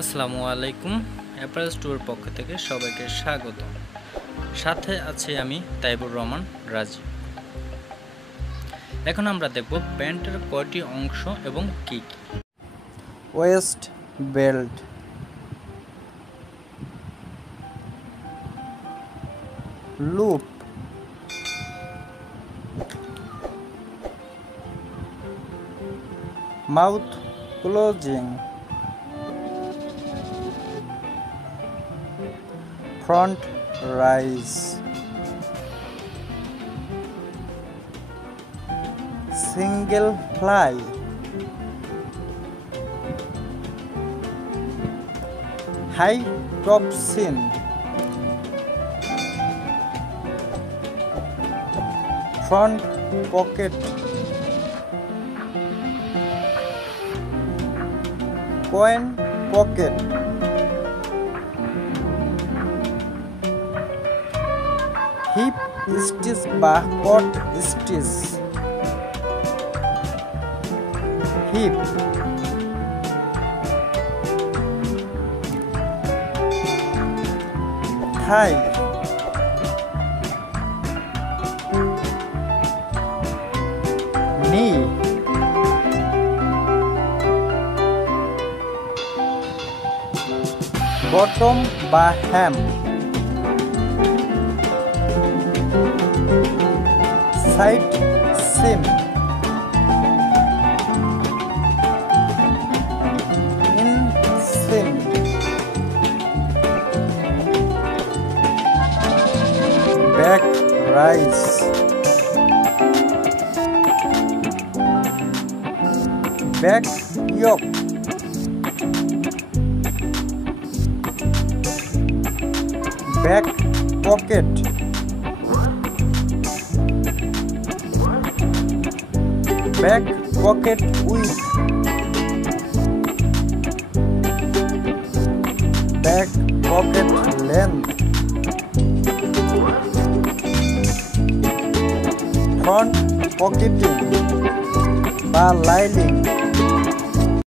আসসালামু আলাইকুম। অ্যাপারেলস ট্যুরের পক্ষ থেকে সবাইকে স্বাগত। সাথে আছি আমি তাইবুর রহমান রাজি। এখন আমরা দেখব প্যান্টের কয়টি অংশ এবং কি কি। West belt, loop, mouth closing, front rise, single fly, high top seam, front pocket, coin pocket, hip stitch বা কট stitch, hip, thigh, knee, bottom বা hem, side seam, inseam, back rise, back yoke, back pocket, back pocket width, back pocket length, front pocketing বা লাইনিং,